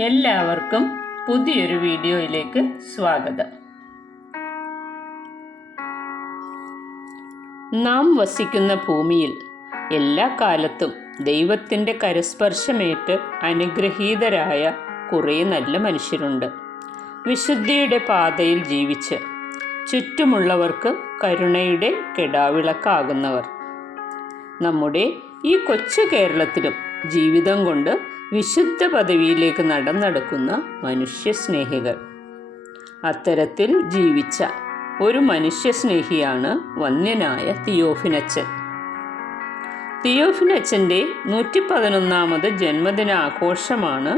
എല്ലാവർക്കും പുതിയൊരു വീഡിയോയിലേക്ക് സ്വാഗതം. നാം വസിക്കുന്ന ഭൂമിയിൽ എല്ലാ കാലത്തും ദൈവത്തിൻ്റെ കരസ്പർശമേറ്റ് അനുഗ്രഹീതരായ കുറേ നല്ല മനുഷ്യരുണ്ട്. വിശുദ്ധിയുടെ പാതയിൽ ജീവിച്ച് ചുറ്റുമുള്ളവർക്ക് കരുണയുടെ കെടാവിളക്കാകുന്നവർ. നമ്മുടെ ഈ കൊച്ചു കേരളത്തിലും ജീവിതം കൊണ്ട് വിശുദ്ധ പദവിയിലേക്ക് നടന്നെടുക്കുന്ന മനുഷ്യസ്നേഹികൾ. അത്തരത്തിൽ ജീവിച്ച ഒരു മനുഷ്യസ്നേഹിയാണ് വന്ദ്യനായ തിയോഫിനച്ചൻ. തിയോഫിനച്ചൻ്റെ 111ാമത് ജന്മദിനാഘോഷമാണ്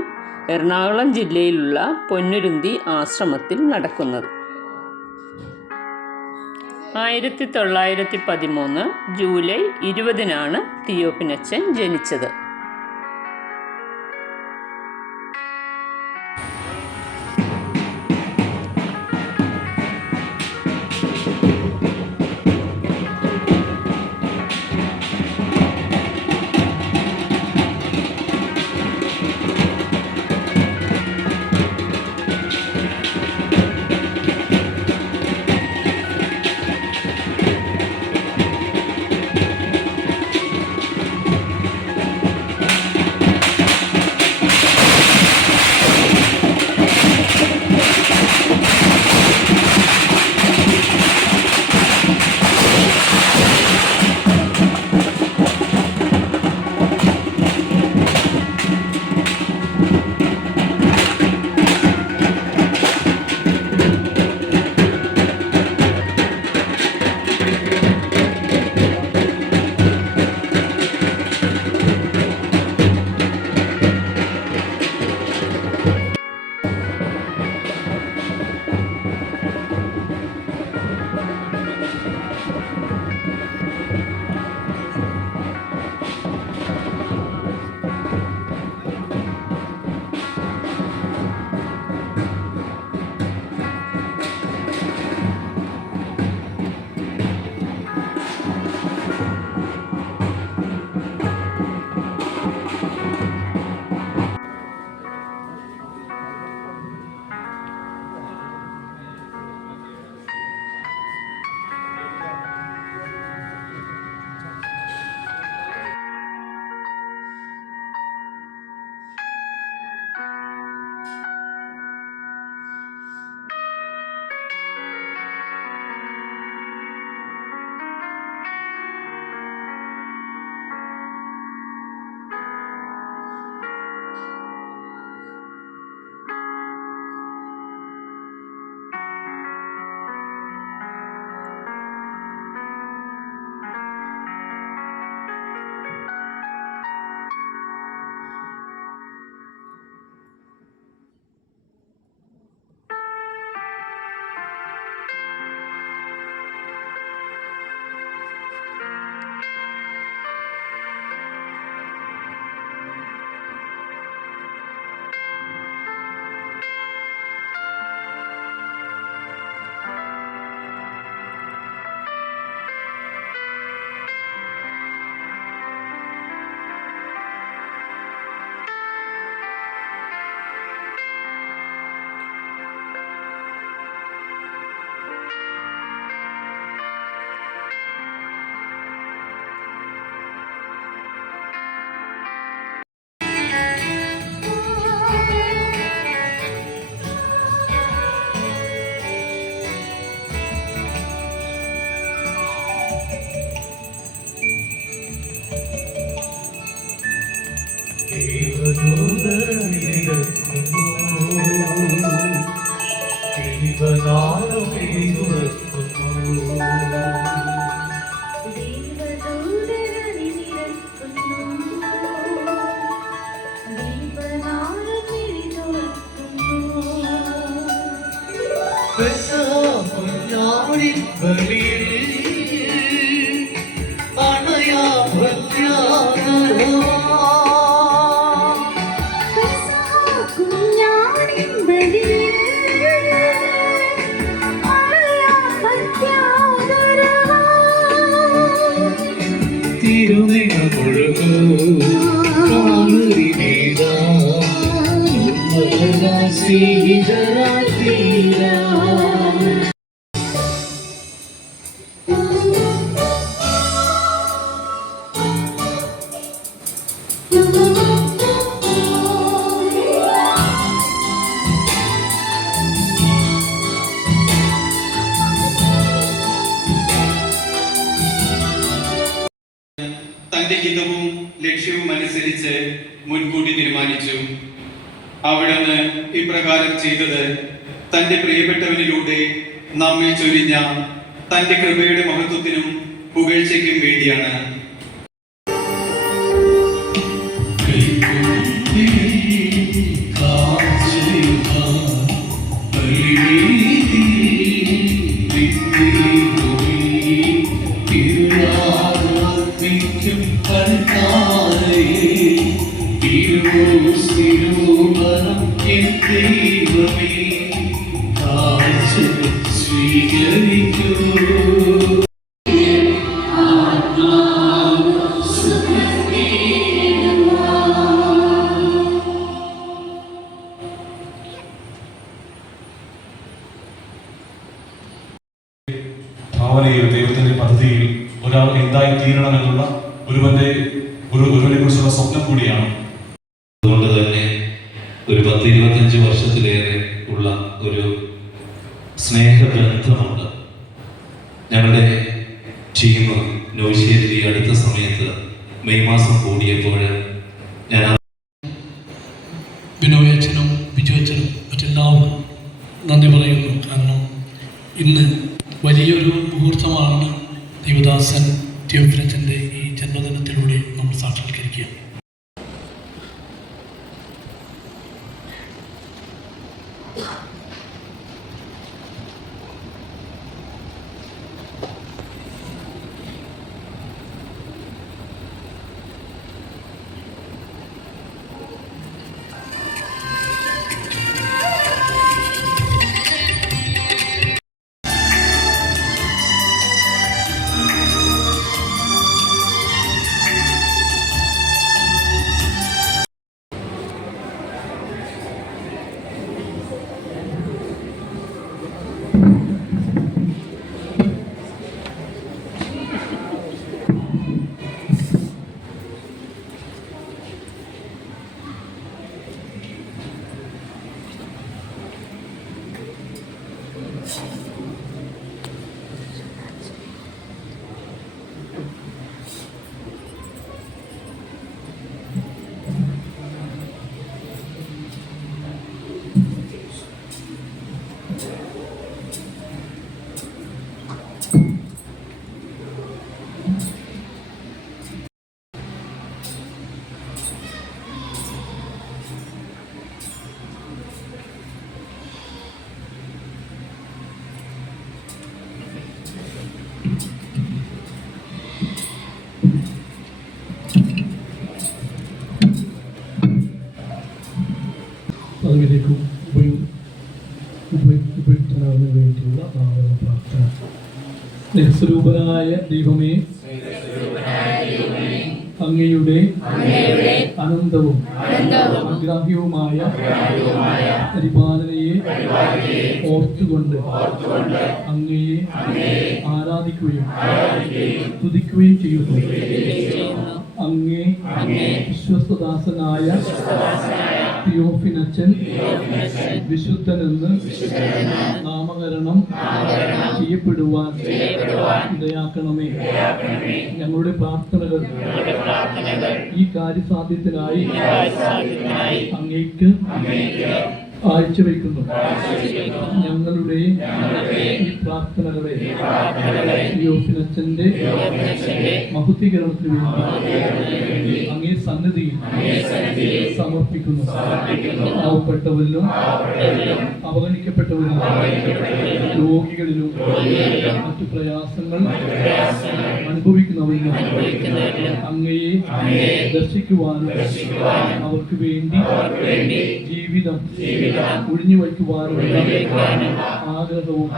എറണാകുളം ജില്ലയിലുള്ള പൊന്നുരുന്തി ആശ്രമത്തിൽ നടക്കുന്നത്. 1913 ജൂലൈ 20 തിയോഫിനച്ചൻ ജനിച്ചത്. തിരുനിഴ മുഴുകൂ തന്റെ ഹിതവും ലക്ഷ്യവും അനുസരിച്ച് മുൻകൂട്ടി തീരുമാനിച്ചു. അവിടുന്ന് ഇപ്രകാരം ചെയ്തത് തന്റെ പ്രിയപ്പെട്ടവനിലൂടെ നമ്മിൽ ചൊരിഞ്ഞ തന്റെ കൃപയുടെ മഹത്വത്തിനും പുകഴ്ചയ്ക്കും വേണ്ടിയാണ്. ഭാവനയിൽ ദൈവത്തിന്റെ പദ്ധതിയിൽ ഒരാൾ എന്തായി തീരണമെന്നുള്ള ഒരുവനെ കുറിച്ചുള്ള സ്വപ്നം കൂടിയാണ്. അതുകൊണ്ട് തന്നെ ഒരു 10-25 വർഷത്തിലേറെ ഉള്ള ഒരു സ്നേഹബന്ധമുണ്ട്. ഞങ്ങളുടെ ടീം നോശ്ശേരി അടുത്ത സമയത്ത് മെയ് മാസം കൂടിയപ്പോൾ ഞാൻ ബിനോയ് അച്ഛനും ബിജു അച്ഛനും മറ്റെല്ലാവരും നന്ദി പറയുന്നു. കാരണം ഇന്ന് വലിയൊരു മുഹൂർത്തമാണ് ദേവദാസൻ തിയോഫിലച്ചൻ്റെ ഈ ജന്മദിനത്തിലൂടെ നമ്മൾ സാക്ഷാത്കരിക്കുക. പദവിയിലേക്ക് ഉപയുക്തനാകുന്നതിന് വേണ്ടിയുള്ള പ്രാർത്ഥന. നിസ്വരൂപനായ ദൈവമേ, അങ്ങയുടെ അനന്തവും അഗ്രാഹ്യവുമായ പരിപാലനയെ ഓർത്തുകൊണ്ട് അങ്ങയെ ആരാധിക്കുകയും സ്തുതിക്കുകയും ചെയ്യുന്നു. അങ്ങേ വിശ്വസ്തദാസനായ തിയോഫിനച്ചൻ വിശുദ്ധനെന്ന് നാമകരണം ചെയ്യപ്പെടുവാൻ ഇടയാക്കണമേ. ഞങ്ങളുടെ പ്രാർത്ഥനകൾ ഈ കാര്യസാധ്യത്തിനായി അങ്ങേക്ക് കാഴ്ചവെക്കുന്നു. ഞങ്ങളുടെ ഈ പ്രാർത്ഥനകളെ തിയോഫിനച്ചന്റെ മഹത്വീകരണത്തിന് വേണ്ടി അങ്ങേ സന്നിധിയിൽ സമർപ്പിക്കുന്നു. പാവപ്പെട്ടവരിലും അവഗണിക്കപ്പെട്ടവരിലും രോഗികളിലും മറ്റു പ്രയാസങ്ങൾ അനുഭവിക്കുന്നവരിലും അങ്ങയെ ദർശിക്കുവാനും അവർക്ക് വേണ്ടി ജീവിതം ഒഴിഞ്ഞു വയ്ക്കുവാനുള്ള ആഗ്രഹവും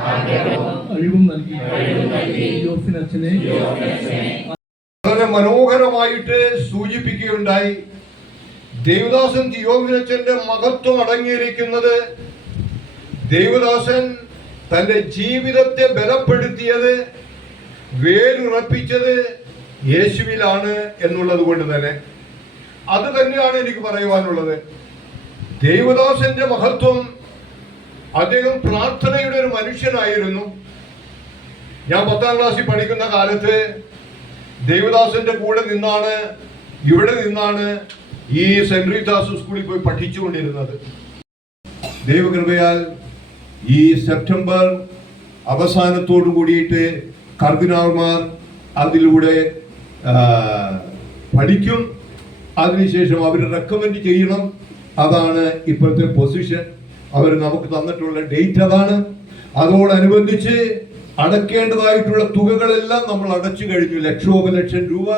കഴിവും നൽകി തിയോഫിനച്ചനെ വളരെ മനോഹരമായിട്ട് സൂചിപ്പിക്കുകയുണ്ടായി. ദേവദാസൻ തിയോഫിലച്ചന്റെ മഹത്വം അടങ്ങിയിരിക്കുന്നത് ദേവദാസൻ തന്റെ ജീവിതത്തെ ബലപ്പെടുത്തിയത്, വേരുറപ്പിച്ചത് യേശുവിലാണ് എന്നുള്ളത് കൊണ്ട് തന്നെ അത് തന്നെയാണ് എനിക്ക് പറയുവാനുള്ളത്. ദേവദാസന്റെ മഹത്വം, അദ്ദേഹം പ്രാർത്ഥനയുടെ ഒരു മനുഷ്യനായിരുന്നു. ഞാൻ 10ാം ക്ലാസ്സിൽ പഠിക്കുന്ന കാലത്ത് ദേവദാസന്റെ കൂടെ നിന്നാണ്, ഇവിടെ നിന്നാണ് ഈ സെന്റ് റീതാസ് സ്കൂളിൽ പോയി പഠിച്ചുകൊണ്ടിരുന്നത്. ദൈവകൃപയാൽ ഈ സെപ്റ്റംബർ അവസാനത്തോടു കൂടിയിട്ട് കർദിനാൾമാർ അതിലൂടെ പഠിക്കും. അതിനുശേഷം അവർ റെക്കമെൻഡ് ചെയ്യണം. അതാണ് ഇപ്പോഴത്തെ പൊസിഷൻ. അവർ നമുക്ക് തന്നിട്ടുള്ള ഡേറ്റ് അതാണ്. അതോടനുബന്ധിച്ച് അടയ്ക്കേണ്ടതായിട്ടുള്ള തുകകളെല്ലാം നമ്മൾ അടച്ചു കഴിഞ്ഞു. ലക്ഷോപലക്ഷം രൂപ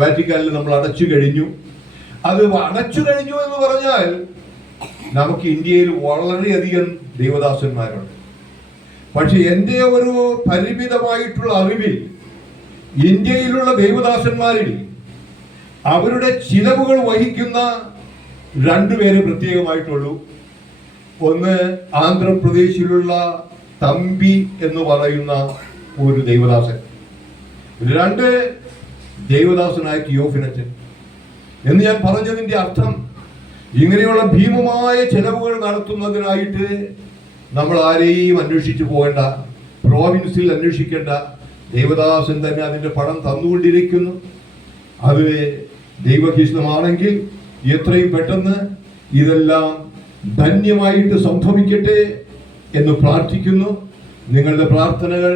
വാറ്റിക്കാനിൽ നമ്മൾ അടച്ചു കഴിഞ്ഞു. അത് അടച്ചു കഴിഞ്ഞു എന്ന് പറഞ്ഞാൽ നമുക്ക് ഇന്ത്യയിൽ വളരെയധികം ദേവദാസന്മാരുണ്ട്. പക്ഷെ എൻ്റെ ഒരു പരിമിതമായിട്ടുള്ള അറിവിൽ ഇന്ത്യയിലുള്ള ദേവദാസന്മാരിൽ അവരുടെ ചിലവുകൾ വഹിക്കുന്ന 2 പേര് പ്രത്യേകമായിട്ടുള്ളൂ. ഒന്ന് ആന്ധ്രാപ്രദേശിലുള്ള തമ്പി എന്ന് പറയുന്ന ഒരു ദേവദാസൻ, 2 ദേവദാസനായ തിയോഫിലച്ചൻ. എന്ന് ഞാൻ പറഞ്ഞതിന്റെ അർത്ഥം, ഇങ്ങനെയുള്ള ഭീമമായ ചെലവുകൾ നടത്തുന്നതിനായിട്ട് നമ്മൾ ആരെയും അന്വേഷിച്ചു പോകേണ്ട, പ്രോവിൻസിൽ അന്വേഷിക്കേണ്ട. ദേവദാസൻ തന്നെ അതിന്റെ പണം തന്നുകൊണ്ടിരിക്കുന്നു. അത് ദൈവഹിതമാണെങ്കിൽ എത്രയും പെട്ടെന്ന് ഇതെല്ലാം ധന്യമായിട്ട് സംഭവിക്കട്ടെ എന്ന് പ്രാർത്ഥിക്കുന്നു. നിങ്ങളുടെ പ്രാർത്ഥനകൾ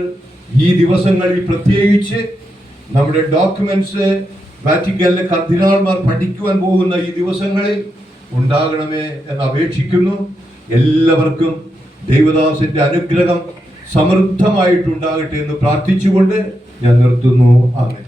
ഈ ദിവസങ്ങളിൽ, പ്രത്യേകിച്ച് നമ്മുടെ ഡോക്യുമെന്റ്സ് വാറ്റിക്കനിലെ കർദിനാൾമാർ പഠിക്കുവാൻ പോകുന്ന ഈ ദിവസങ്ങളിൽ ഉണ്ടാകണമേ എന്ന് അപേക്ഷിക്കുന്നു. എല്ലാവർക്കും ദൈവദാസന്റെ അനുഗ്രഹം സമൃദ്ധമായിട്ടുണ്ടാകട്ടെ എന്ന് പ്രാർത്ഥിച്ചുകൊണ്ട് ഞാൻ നിർത്തുന്നു. ആമേൻ.